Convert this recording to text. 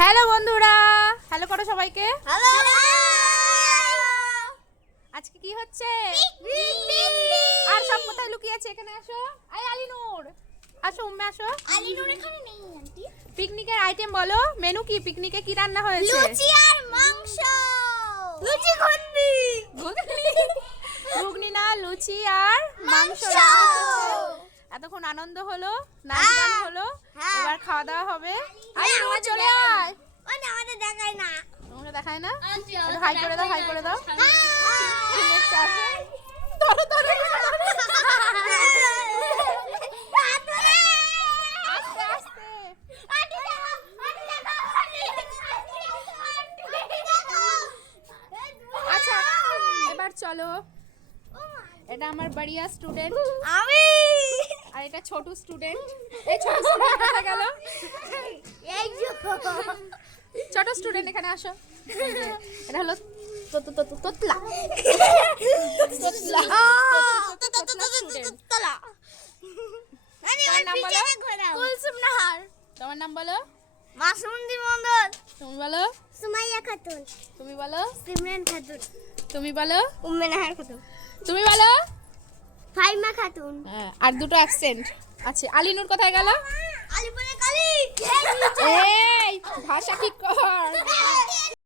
Hello বন্ধুরা, hello করো সবাইকে। হ্যালো। আজকে কি হচ্ছে? আর সব কোথায় লুকিয়ে আছে? এখানে আসো। আই আলিনুর, আসো। উম্মে আসো। আলিনুর এখানে নেই আন্টি। পিকনিকের আইটেম বলো, মেনু কি? পিকনিকে কি রান্না হয়েছে? লুচি আর মাংস। লুচি ঘুগনি। ঘুগনি না, লুচি আর মাংস মাংস। রান্না হয়েছে। এতক্ষণ আনন্দ হলো, নাচ গান হলো, হ্যাঁ। এবার খাওয়া দাওয়া হবে। আরে আলিনুর আমাদের চলে দেখায় আয়। মানে আমাদের দেখায় না। তোমরা দেখায় না? আন্টি হাই করে দাও, হাই করে দাও। নেক্সট আসো। ধরো ধরো আস্তে আস্তে। আচ্ছা এবার চলো, এটা আমার বড়িয়া স্টুডেন্ট আমি আর এটা ছোট স্টুডেন্ট। এই ছোট স্টুডেন্ট কোথায় গেল? এই যে ছোট স্টুডেন্ট এখানে আসো। এই যে, এটা হলো তোতলা। তোতলা স্টুডেন্ট। তলা মানে তোমার নাম বলো? কুলসুম নাহার। তোমার নাম বলো? মাসুমদি মন্ডল। তুমি বলো? সুমাইয়া খাতুন। তুমি বলো? সিমরান খাতুন। তুমি বলো? উম্মে নাহার খাতুন। তুমি বলো? ফাইমা খাতুন। আর দুটো অ্যাকসেন্ট আছে। আলিনুর কোথায় গেল? আলিপুরে কালি। এই ভাষা ঠিক কর।